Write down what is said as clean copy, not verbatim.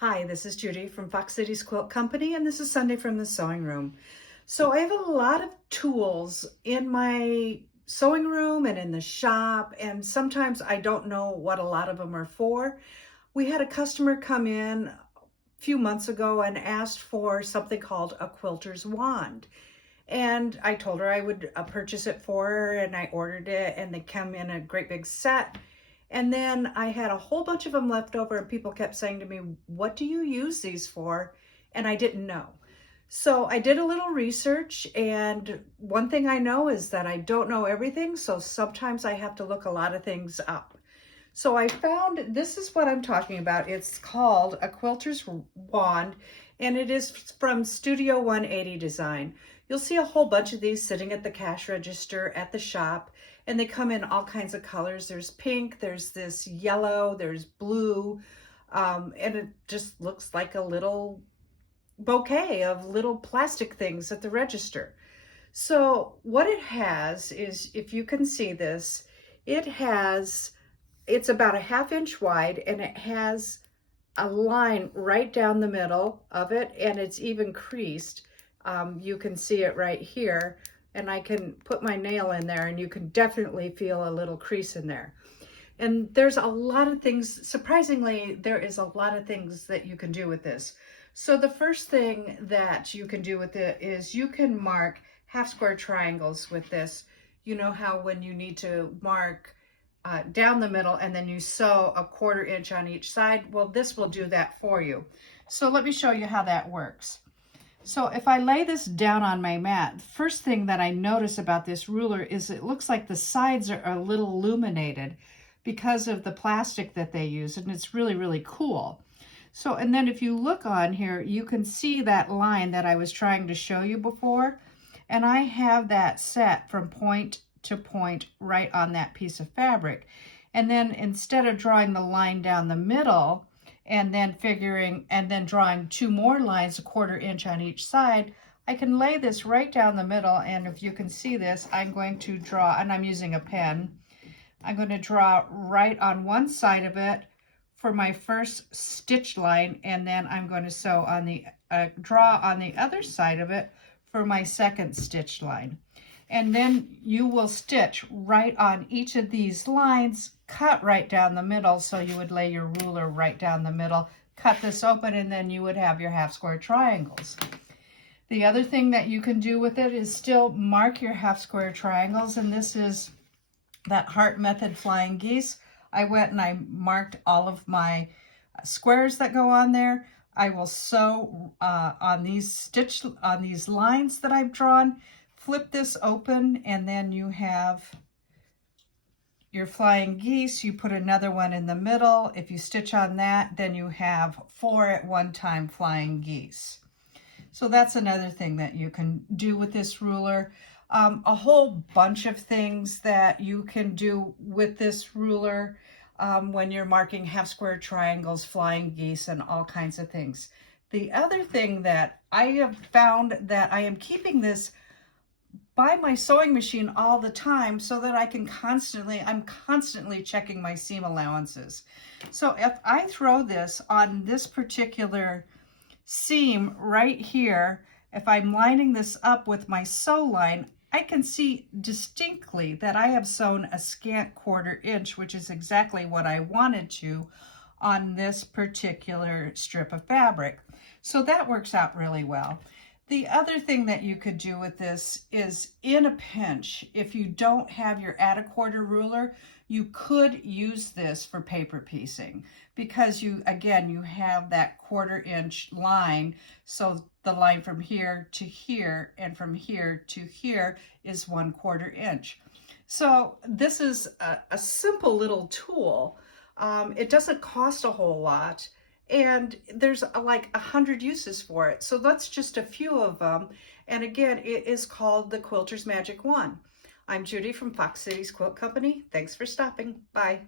Hi, this is Judy from Fox Cities Quilt Company, and this is Sunday from the Sewing Room. So I have a lot of tools in my sewing room and in the shop, and sometimes I don't know what a lot of them are for. We had a customer come in a few months ago and asked for something called a quilter's wand. And I told her I would purchase it for her, and I ordered it, and they come in a great big set. And then I had a whole bunch of them left over, and people kept saying to me, "What do you use these for?" And I didn't know. So I did a little research, and one thing I know is that I don't know everything, so sometimes I have to look a lot of things up. So I found, this is what I'm talking about. It's called a quilter's wand, and it is from Studio 180 Design. You'll see a whole bunch of these sitting at the cash register at the shop, and they come in all kinds of colors. There's pink, there's this yellow, there's blue, and it just looks like a little bouquet of little plastic things at the register. So what it has is, if you can see this, it's about a 1/2 inch wide, and it has a line right down the middle of it, and it's even creased. You can see it right here, and I can put my nail in there, and you can definitely feel a little crease in there. And there's a lot of things, surprisingly, there is a lot of things that you can do with this. So the first thing that you can do with it is you can mark half square triangles with this. You know how when you need to mark down the middle and then you sew a 1/4 inch on each side? Well, this will do that for you. So let me show you how that works. So if I lay this down on my mat, first thing that I notice about this ruler is it looks like the sides are a little illuminated because of the plastic that they use, and it's really, really cool. So, and then if you look on here, you can see that line that I was trying to show you before, and I have that set from point to point right on that piece of fabric. And then instead of drawing the line down the middle, and then drawing 2 more lines a 1/4 inch on each side, I can lay this right down the middle. And if you can see this, I'm going to draw, and I'm using a pen, I'm going to draw right on one side of it for my first stitch line, and then I'm going to sew on the draw on the other side of it for my second stitch line. And then you will stitch right on each of these lines, cut right down the middle. So you would lay your ruler right down the middle, cut this open, and then you would have your half square triangles. The other thing that you can do with it is still mark your half square triangles, and this is that Heart Method Flying Geese. I went and I marked all of my squares that go on there. I will sew on these lines that I've drawn. Flip this open, and then you have your flying geese. You put another one in the middle. If you stitch on that, then you have 4 at one time flying geese. So that's another thing that you can do with this ruler. A whole bunch of things that you can do with this ruler when you're marking half square triangles, flying geese, and all kinds of things. The other thing that I have found, that I am keeping this by my sewing machine all the time so that I'm constantly checking my seam allowances. So if I throw this on this particular seam right here, if I'm lining this up with my sew line, I can see distinctly that I have sewn a scant 1/4 inch, which is exactly what I wanted to on this particular strip of fabric. So that works out really well. The other thing that you could do with this is, in a pinch, if you don't have your add a 1/4 ruler, you could use this for paper piecing, because you have that 1/4 inch line. So the line from here to here and from here to here is 1/4 inch. So this is a simple little tool. It doesn't cost a whole lot, and there's like 100 uses for it. So that's just a few of them. And again, it is called the Quilter's Magic Wand. I'm Judy from Fox Cities Quilt Company. Thanks for stopping. Bye.